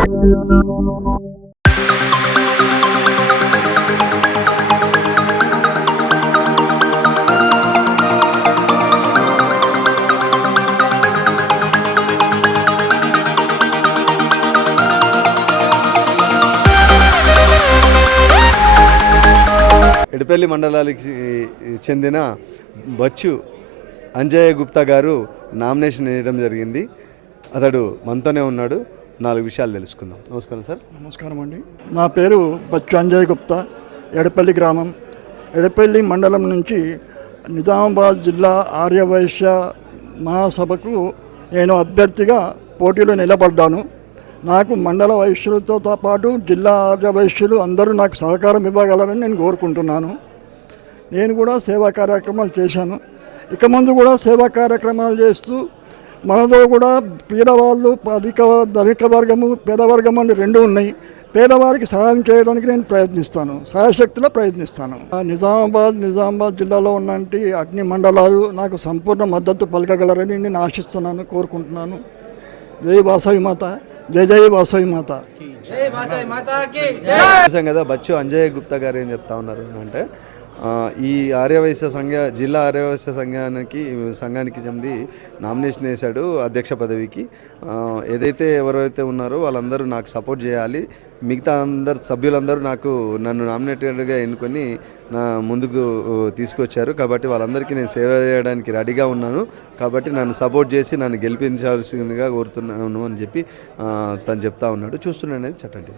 ఎడపల్లి మండలానికి చెందిన బచ్చు అంజయ్య గుప్తా గారు నామినేషన్ వేయడం జరిగింది. అతడు మనతోనే ఉన్నాడు. 4 విషయాలు తెలుసుకుందాం. నమస్కారం సార్. నమస్కారం అండి. నా పేరు బచ్చు అంజయ్ గుప్తా, ఎడపల్లి గ్రామం, ఎడపల్లి మండలం నుంచి నిజామాబాద్ జిల్లా ఆర్యవైశ్య మహాసభకు నేను అభ్యర్థిగా పోటీలో నిలబడ్డాను. నాకు మండల వైశ్యులతో పాటు జిల్లా ఆర్యవైశ్యులు అందరూ నాకు సహకారం ఇవ్వగలరని నేను కోరుకుంటున్నాను. నేను కూడా సేవా కార్యక్రమాలు చేశాను. ఇక ముందు కూడా సేవా కార్యక్రమాలు చేస్తూ మనతో కూడా పేదవాళ్ళు ధనిక వర్గము పేదవర్గం అని 2 ఉన్నాయి. పేదవారికి సహాయం చేయడానికి నేను ప్రయత్నిస్తాను, సాయశక్తిలో ప్రయత్నిస్తాను. నిజామాబాద్ జిల్లాలో ఉన్నంటి అన్ని మండలాలు నాకు సంపూర్ణ మద్దతు పలకగలరని నేను ఆశిస్తున్నాను, కోరుకుంటున్నాను. జై వాసవి మాత, జై జై వాసవి మాత. చూసాం కదా బచ్చు అంజయ్య గుప్తా గారు ఏం చెప్తా ఉన్నారు అంటే, ఈ ఆర్యవైశ్య జిల్లా ఆర్యవైశ్య సంఘానికి చెంది నామినేషన్ వేశాడు అధ్యక్ష పదవికి. ఏదైతే ఎవరైతే ఉన్నారో వాళ్ళందరూ నాకు సపోర్ట్ చేయాలి. మిగతా సభ్యులందరూ నన్ను నామినేటెడ్గా ఎన్నుకొని నా ముందుకు తీసుకొచ్చారు. కాబట్టి వాళ్ళందరికీ నేను సేవ చేయడానికి రెడీగా ఉన్నాను. కాబట్టి నన్ను సపోర్ట్ చేసి నన్ను గెలిపించాల్సిందిగా కోరుతున్నాను అని చెప్పి తను చెప్తా ఉన్నాడు. చూస్తున్నాను. చట్టండి.